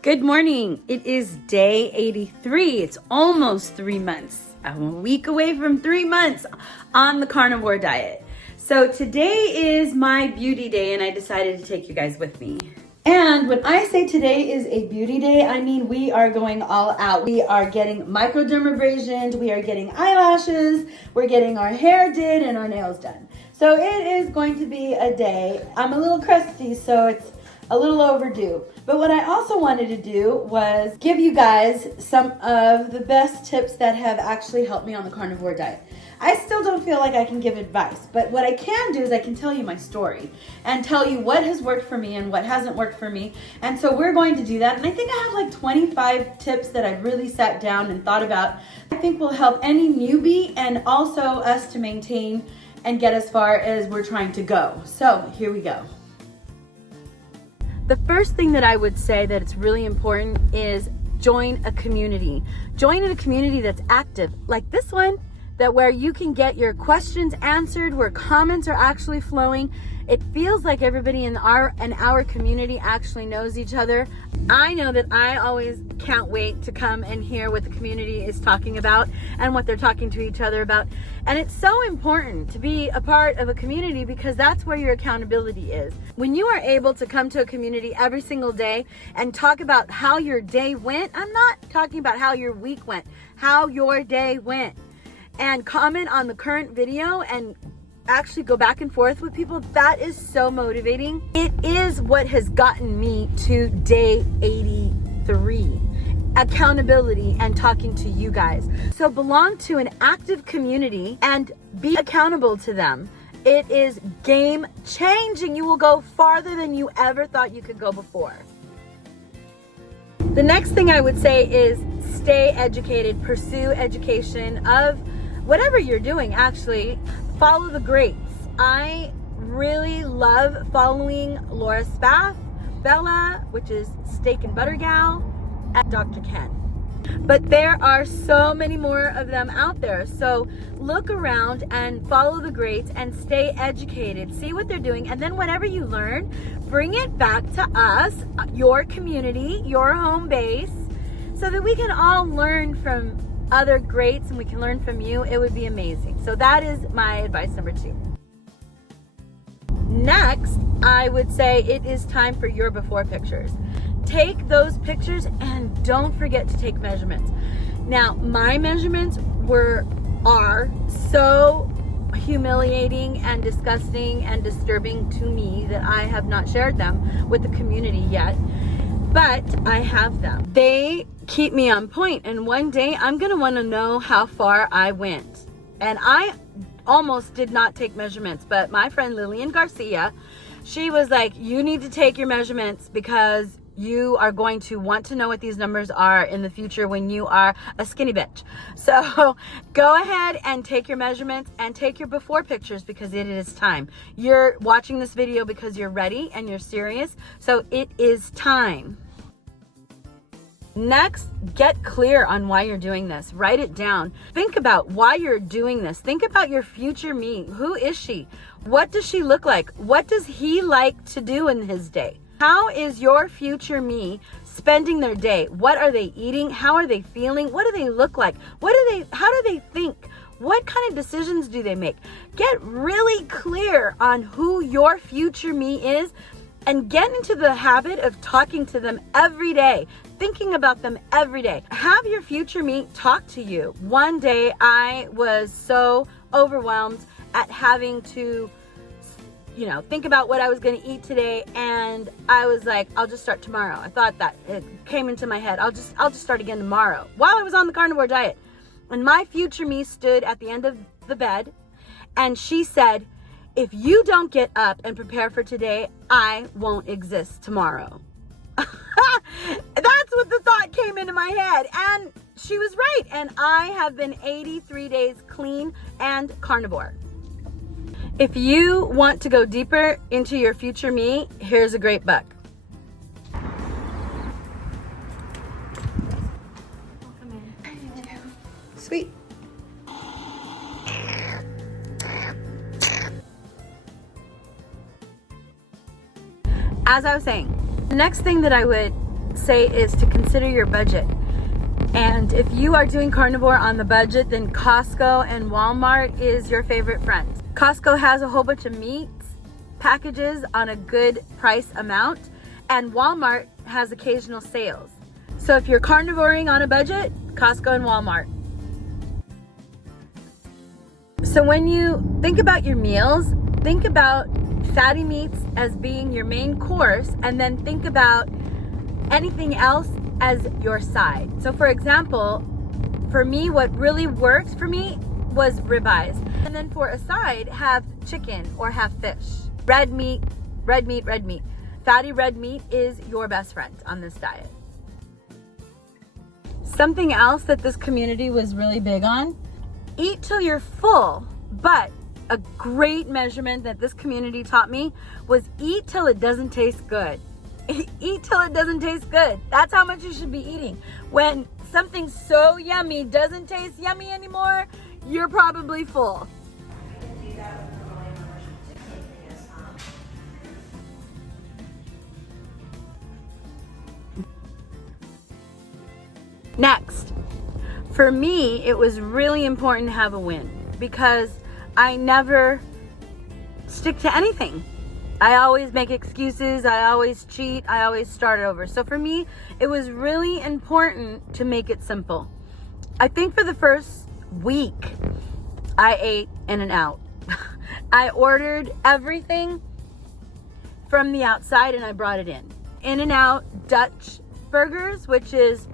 Good morning. It is day 83. It's almost 3 months. I'm a week away from 3 months on the carnivore diet. So today is my beauty day and I decided to take you guys with me. And when I say today is a beauty day, I mean we are going all out. We are getting microdermabrasion, we are getting eyelashes, we're getting our hair did and our nails done. So it is going to be a day. I'm a little crusty, so it's a little overdue. But what I also wanted to do was give you guys some of the best tips that have actually helped me on the carnivore diet. I still don't feel like I can give advice, but what I can do is I can tell you my story and tell you what has worked for me and what hasn't worked for me. And so we're going to do that. And I think I have like 25 tips that I've really sat down and thought about. I think will help any newbie and also us to maintain and get as far as we're trying to go. So here we go. The first thing that I would say that it's really important is join a community. Join in a community that's active, like this one, that where you can get your questions answered, where comments are actually flowing. It feels like everybody in our community actually knows each other. I know that I always can't wait to come and hear what the community is talking about and what they're talking to each other about. And it's so important to be a part of a community because that's where your accountability is. When you are able to come to a community every single day and talk about how your day went, I'm not talking about how your week went, how your day went, and comment on the current video and actually go back and forth with people, that is so motivating. It is what has gotten me to day 83. Accountability and talking to you guys. So belong to an active community and be accountable to them. It is game changing. You will go farther than you ever thought you could go before. The next thing I would say is stay educated, pursue education of whatever you're doing, actually. Follow the greats. I really love following Laura Spaff, Bella, which is Steak and Butter Gal, and Dr. Ken. But there are so many more of them out there. So look around and follow the greats and stay educated. See what they're doing. And then whatever you learn, bring it back to us, your community, your home base, so that we can all learn from other greats and we can learn from you. It would be amazing. So that is my advice number 2. Next, I would say it is time for your before pictures. Take those pictures and don't forget to take measurements. Now, my measurements are so humiliating and disgusting and disturbing to me that I have not shared them with the community yet. But I have them. They keep me on point, and one day I'm gonna wanna know how far I went. And I almost did not take measurements, but my friend Lillian Garcia, she was like, you need to take your measurements because you are going to want to know what these numbers are in the future when you are a skinny bitch. So go ahead and take your measurements and take your before pictures because it is time. You're watching this video because you're ready and you're serious. So it is time. Next, get clear on why you're doing this. Write it down. Think about why you're doing this. Think about your future me. Who is she? What does she look like? What does he like to do in his day? How is your future me spending their day? What are they eating? How are they feeling? What do they look like? How do they think? What kind of decisions do they make? Get really clear on who your future me is and get into the habit of talking to them every day, thinking about them every day. Have your future me talk to you. One day I was so overwhelmed at having to think about what I was going to eat today, and I was like, I'll just start tomorrow. I thought that. It came into my head. I'll just start again tomorrow while I was on the carnivore diet. And my future me stood at the end of the bed, and she said, if you don't get up and prepare for today, I won't exist tomorrow. That's what the thought came into my head, and she was right. And I have been 83 days clean and carnivore. If you want to go deeper into your future me, here's a great book. Sweet. As I was saying, the next thing that I would would say is to consider your budget. And if you are doing carnivore on the budget, then Costco and Walmart is your favorite friend. Costco has a whole bunch of meats packages on a good price amount, and Walmart has occasional sales. So if you're carnivoring on a budget, Costco and Walmart. So when you think about your meals, think about fatty meats as being your main course, and then think about anything else as your side. So for example, for me, what really worked for me was ribeyes. And then for a side, have chicken or have fish. Red meat, red meat, red meat. Fatty red meat is your best friend on this diet. Something else that this community was really big on, eat till you're full, but a great measurement that this community taught me was eat till it doesn't taste good. Eat till it doesn't taste good. That's how much you should be eating. When something so yummy doesn't taste yummy anymore, you're probably full. Next, for me, it was really important to have a win because I never stick to anything. I always make excuses, I always cheat, I always start over. So for me, it was really important to make it simple. I think for the first week, I ate In-N-Out. I ordered everything from the outside and I brought it in. In-N-Out Dutch burgers, which is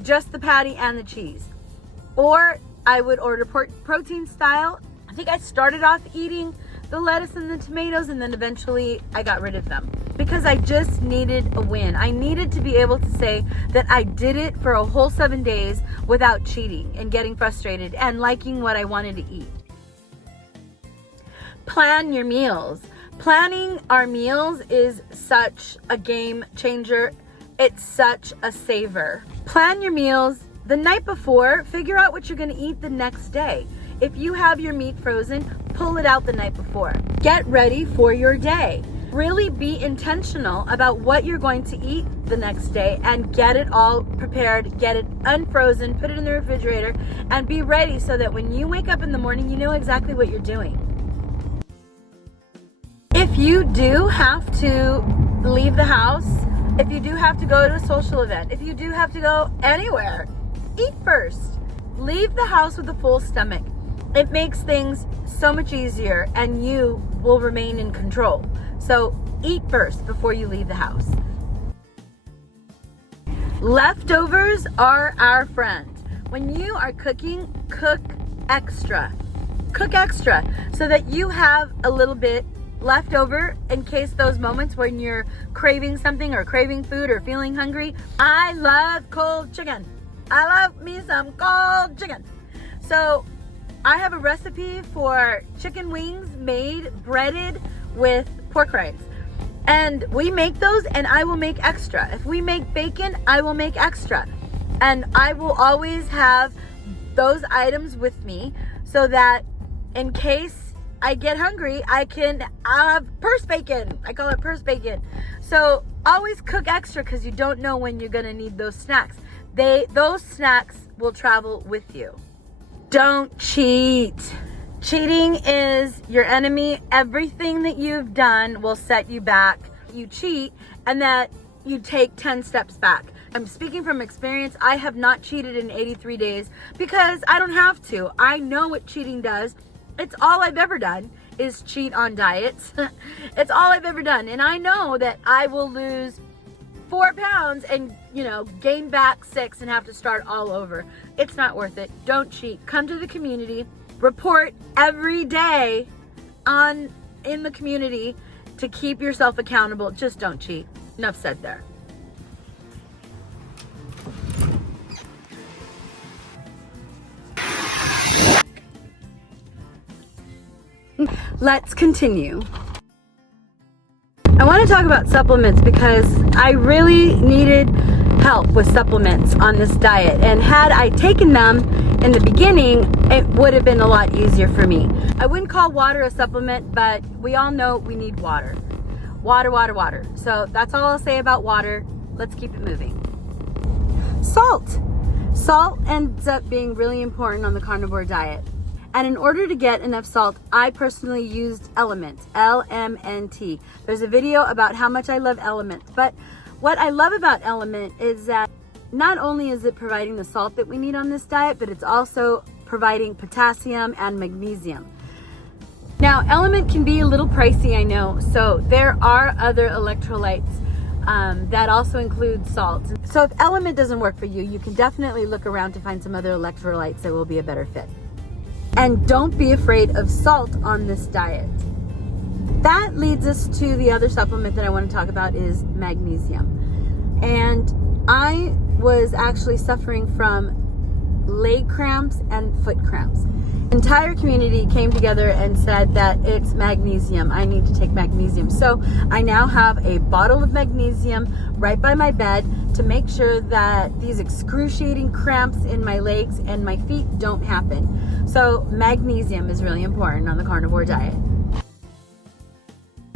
just the patty and the cheese. Or I would order protein style. I think I started off eating the lettuce and the tomatoes, and then eventually I got rid of them because I just needed a win. I needed to be able to say that I did it for a whole 7 days without cheating and getting frustrated and liking what I wanted to eat. Plan your meals. Planning our meals is such a game changer. It's such a saver. Plan your meals the night before. Figure out what you're going to eat the next day. If you have your meat frozen, pull it out the night before. Get ready for your day. Really be intentional about what you're going to eat the next day and get it all prepared, get it unfrozen, put it in the refrigerator, and be ready so that when you wake up in the morning, you know exactly what you're doing. If you do have to leave the house, if you do have to go to a social event, if you do have to go anywhere, eat first. Leave the house with a full stomach. It makes things so much easier and you will remain in control. So eat first before you leave the house. Leftovers are our friend. When you are cooking, cook extra. Cook extra so that you have a little bit left over in case those moments when you're craving something or craving food or feeling hungry. I love cold chicken. I love me some cold chicken. So I have a recipe for chicken wings made breaded with pork rinds. And we make those and I will make extra. If we make bacon, I will make extra. And I will always have those items with me so that in case I get hungry, I'll have purse bacon. I call it purse bacon. So always cook extra because you don't know when you're gonna need those snacks. Those snacks will travel with you. Don't cheat. Cheating is your enemy. Everything that you've done will set you back. You cheat and that you take 10 steps back. I'm speaking from experience. I have not cheated in 83 days because I don't have to. I know what cheating does. It's all I've ever done is cheat on diets. It's all I've ever done. And I know that I will lose 4 pounds and, gain back 6 and have to start all over. It's not worth it. Don't cheat. Come to the community. Report every day in the community to keep yourself accountable. Just don't cheat. Enough said there. Let's continue. I want to talk about supplements because I really needed help with supplements on this diet. And had I taken them in the beginning, it would have been a lot easier for me. I wouldn't call water a supplement, but we all know we need water. Water, water, water. So that's all I'll say about water. let's keep it moving. Salt. Salt ends up being really important on the carnivore diet. And in order to get enough salt, I personally used Element, LMNT. There's a video about how much I love Element. But what I love about Element is that not only is it providing the salt that we need on this diet, but it's also providing potassium and magnesium. Now, Element can be a little pricey, I know. So there are other electrolytes that also include salt. So if Element doesn't work for you, you can definitely look around to find some other electrolytes that will be a better fit. And don't be afraid of salt on this diet. That leads us to the other supplement that I want to talk about is magnesium. And I was actually suffering from leg cramps and foot cramps. The entire community came together and said that it's magnesium. I need to take magnesium. So I now have a bottle of magnesium right by my bed to make sure that these excruciating cramps in my legs and my feet don't happen. So magnesium is really important on the carnivore diet.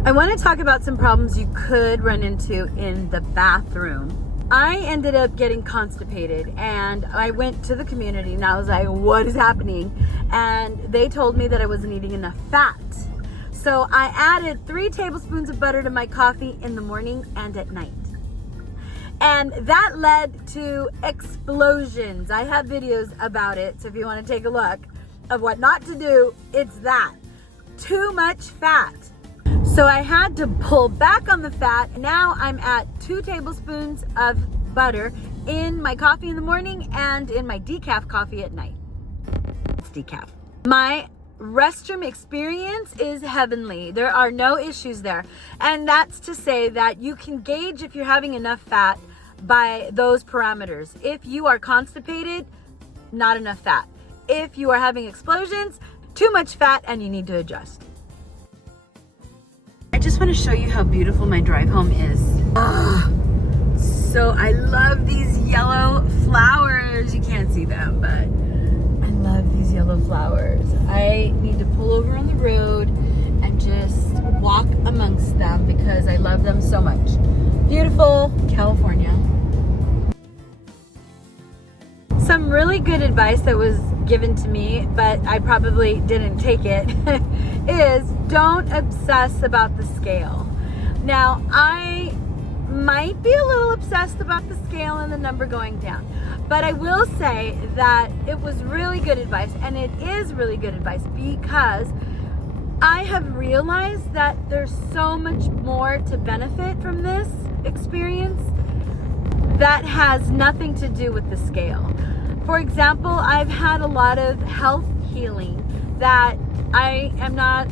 I want to talk about some problems you could run into in the bathroom. I ended up getting constipated and I went to the community and I was like, what is happening? And they told me that I wasn't eating enough fat. So I added 3 tablespoons of butter to my coffee in the morning and at night. And that led to explosions. I have videos about it, so if you want to take a look of what not to do, it's that. Too much fat. So I had to pull back on the fat. Now I'm at 2 tablespoons of butter in my coffee in the morning and in my decaf coffee at night. It's decaf. My restroom experience is heavenly. There are no issues there. And that's to say that you can gauge if you're having enough fat by those parameters. If you are constipated, not enough fat. If you are having explosions, too much fat and you need to adjust. I just want to show you how beautiful my drive home is. So I love these yellow flowers. You can't see them, but I love these yellow flowers. I need to pull over on the road and just walk amongst them because I love them so much. Beautiful California. Some really good advice that was given to me, but I probably didn't take it, is don't obsess about the scale. Now, I might be a little obsessed about the scale and the number going down, but I will say that it was really good advice, and it is really good advice because I have realized that there's so much more to benefit from this experience that has nothing to do with the scale. For example, I've had a lot of health healing that I am not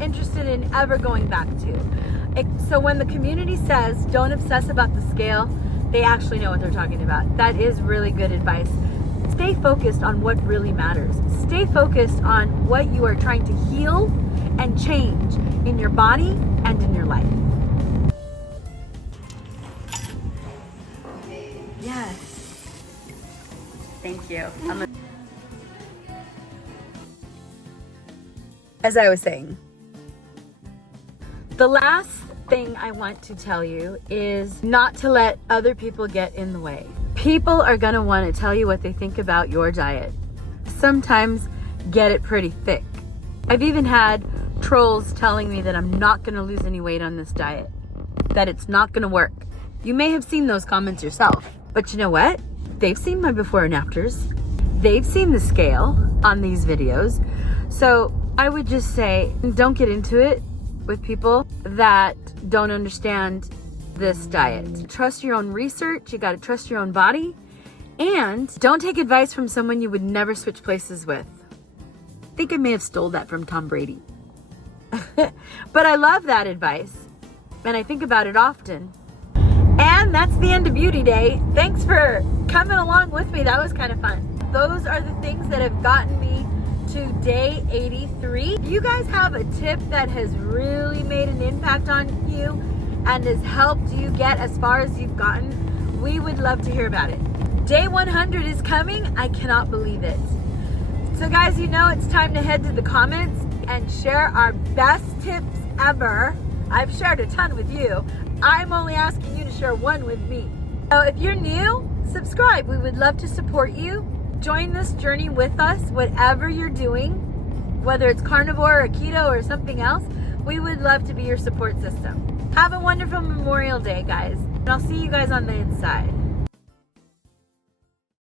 interested in ever going back to. So when the community says don't obsess about the scale, they actually know what they're talking about. That is really good advice. Stay focused on what really matters. Stay focused on what you are trying to heal and change in your body and in your life. Yes. Thank you. As I was saying, the last thing I want to tell you is not to let other people get in the way. People are going to want to tell you what they think about your diet. Sometimes get it pretty thick. I've even had trolls telling me that I'm not going to lose any weight on this diet, that it's not going to work. You may have seen those comments yourself, but you know what? They've seen my before and afters. They've seen the scale on these videos. So I would just say, don't get into it with people that don't understand this diet. Trust your own research. You got to trust your own body. And don't take advice from someone you would never switch places with. I think I may have stole that from Tom Brady. But I love that advice. And I think about it often. And that's the end of Beauty Day. Thanks for coming along with me. That was kind of fun. Those are the things that have gotten me to day 83. If you guys have a tip that has really made an impact on you and has helped you get as far as you've gotten, we would love to hear about it. Day 100 is coming. I cannot believe it. So guys, you know it's time to head to the comments and share our best tips ever. I've shared a ton with you. I'm only asking you to share one with me. So if you're new, subscribe. We would love to support you. Join this journey with us, whatever you're doing, whether it's carnivore or keto or something else. We would love to be your support system. Have a wonderful Memorial Day, guys. And I'll see you guys on the inside.